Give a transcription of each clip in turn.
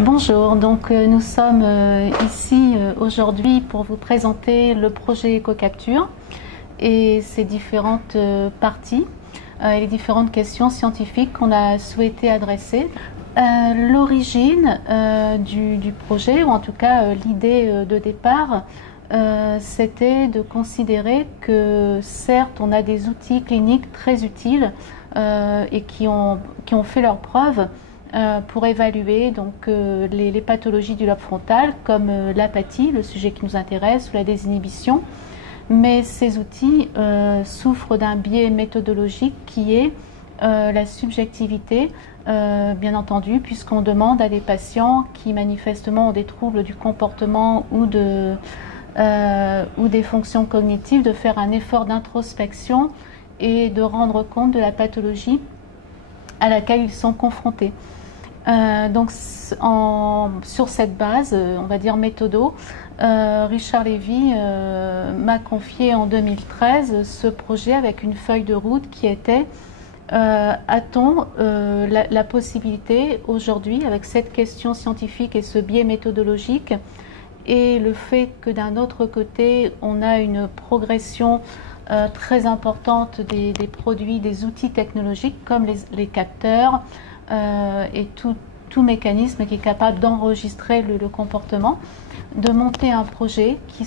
Bonjour, donc nous sommes ici aujourd'hui pour vous présenter le projet EcoCapture et ses différentes parties et les différentes questions scientifiques qu'on a souhaité adresser. L'origine du projet, ou en tout cas l'idée de départ, c'était de considérer que certes on a des outils cliniques très utiles et qui ont fait leurs preuves pour évaluer donc, les pathologies du lobe frontal comme l'apathie, le sujet qui nous intéresse, ou la désinhibition. Mais ces outils souffrent d'un biais méthodologique qui est la subjectivité, bien entendu, puisqu'on demande à des patients qui manifestement ont des troubles du comportement ou des fonctions cognitives de faire un effort d'introspection et de rendre compte de la pathologie à laquelle ils sont confrontés. Donc sur cette base, on va dire méthodo, Richard Lévy m'a confié en 2013 ce projet avec une feuille de route qui était a-t-on la possibilité aujourd'hui, avec cette question scientifique et ce biais méthodologique, et le fait que d'un autre côté on a une progression très importante des produits, des outils technologiques comme les capteurs et tout mécanisme qui est capable d'enregistrer le comportement, de monter un projet qui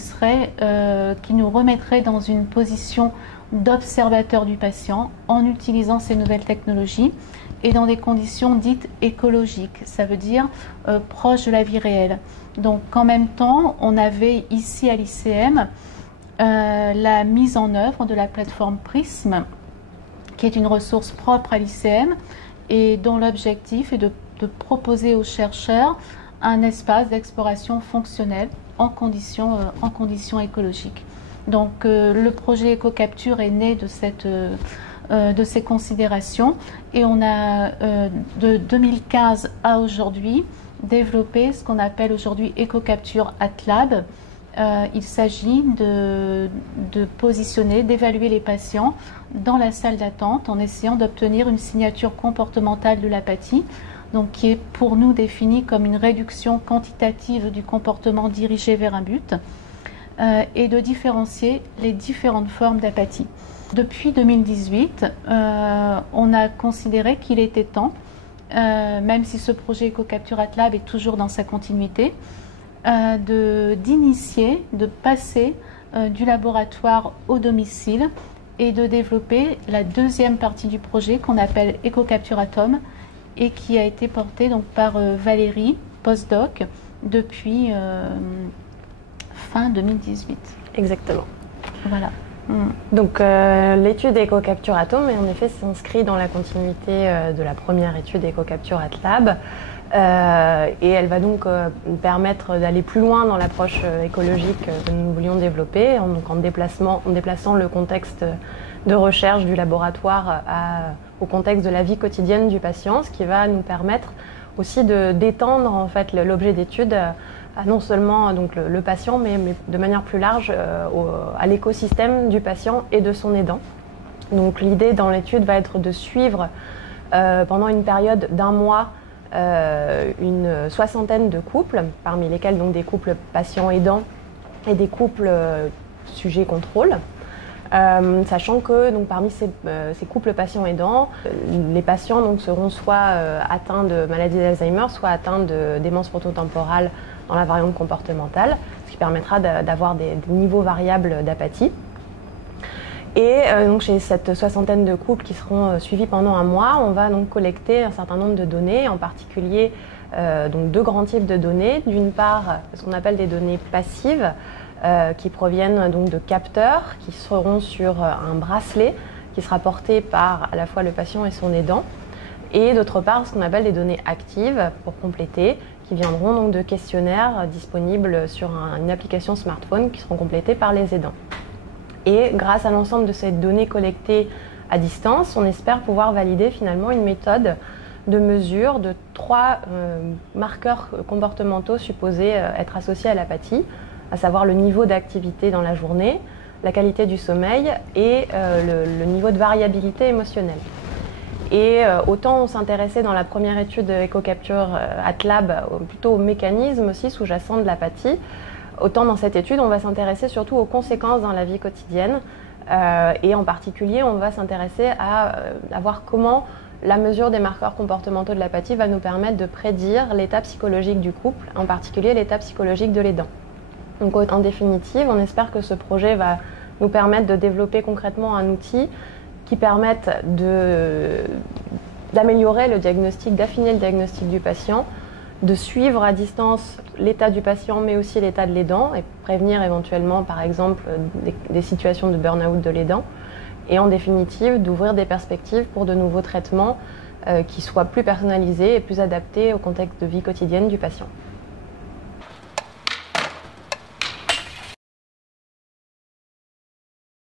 nous remettrait dans une position d'observateur du patient en utilisant ces nouvelles technologies et dans des conditions dites écologiques, ça veut dire proches de la vie réelle. Donc en même temps, on avait ici à l'ICM la mise en œuvre de la plateforme Prism, qui est une ressource propre à l'ICM et dont l'objectif est de proposer aux chercheurs un espace d'exploration fonctionnelle en conditions écologiques. Donc le projet EcoCapture est né de ces considérations et on a de 2015 à aujourd'hui développé ce qu'on appelle aujourd'hui EcoCapture AtLab. Il s'agit de positionner, d'évaluer les patients dans la salle d'attente en essayant d'obtenir une signature comportementale de l'apathie, donc qui est pour nous définie comme une réduction quantitative du comportement dirigé vers un but, et de différencier les différentes formes d'apathie. Depuis 2018, on a considéré qu'il était temps, même si ce projet EcoCapture AtLab est toujours dans sa continuité, d'initier, de passer du laboratoire au domicile et de développer la deuxième partie du projet qu'on appelle EcoCapture Atom et qui a été portée donc par Valérie, postdoc, depuis fin 2018. Exactement. Voilà. Donc l'étude EcoCapture Atom en effet s'inscrit dans la continuité de la première étude EcoCapture AtLab. Et elle va donc permettre d'aller plus loin dans l'approche écologique que nous voulions développer, en déplaçant le contexte de recherche du laboratoire au contexte de la vie quotidienne du patient, ce qui va nous permettre aussi d'étendre en fait l'objet d'étude à non seulement donc le patient, mais de manière plus large à l'écosystème du patient et de son aidant. Donc l'idée dans l'étude va être de suivre pendant une période d'1 mois une soixantaine de couples, parmi lesquels donc des couples patients-aidants et des couples sujets-contrôle, sachant que donc, parmi ces couples patients-aidants, les patients donc, seront soit atteints de maladie d'Alzheimer, soit atteints de démence frontotemporale dans la variante comportementale, ce qui permettra d'avoir des niveaux variables d'apathie. Et donc chez cette soixantaine de couples qui seront suivis pendant 1 mois, on va donc collecter un certain nombre de données, en particulier donc 2 grands types de données. D'une part, ce qu'on appelle des données passives, qui proviennent donc de capteurs qui seront sur un bracelet qui sera porté par à la fois le patient et son aidant. Et d'autre part, ce qu'on appelle des données actives pour compléter, qui viendront donc de questionnaires disponibles sur une application smartphone qui seront complétés par les aidants. Et grâce à l'ensemble de ces données collectées à distance, on espère pouvoir valider finalement une méthode de mesure de 3 marqueurs comportementaux supposés être associés à l'apathie, à savoir le niveau d'activité dans la journée, la qualité du sommeil et le niveau de variabilité émotionnelle. Et autant on s'intéressait dans la première étude EcoCapture AtLab plutôt aux mécanismes aussi sous-jacents de l'apathie, autant dans cette étude on va s'intéresser surtout aux conséquences dans la vie quotidienne. Et en particulier on va s'intéresser à voir comment la mesure des marqueurs comportementaux de l'apathie va nous permettre de prédire l'état psychologique du couple, en particulier l'état psychologique de l'aidant. Donc en définitive, on espère que ce projet va nous permettre de développer concrètement un outil qui permette d'améliorer le diagnostic, d'affiner le diagnostic du patient, de suivre à distance l'état du patient mais aussi l'état de l'aidant et prévenir éventuellement par exemple des situations de burn-out de l'aidant. Et en définitive, d'ouvrir des perspectives pour de nouveaux traitements qui soient plus personnalisés et plus adaptés au contexte de vie quotidienne du patient.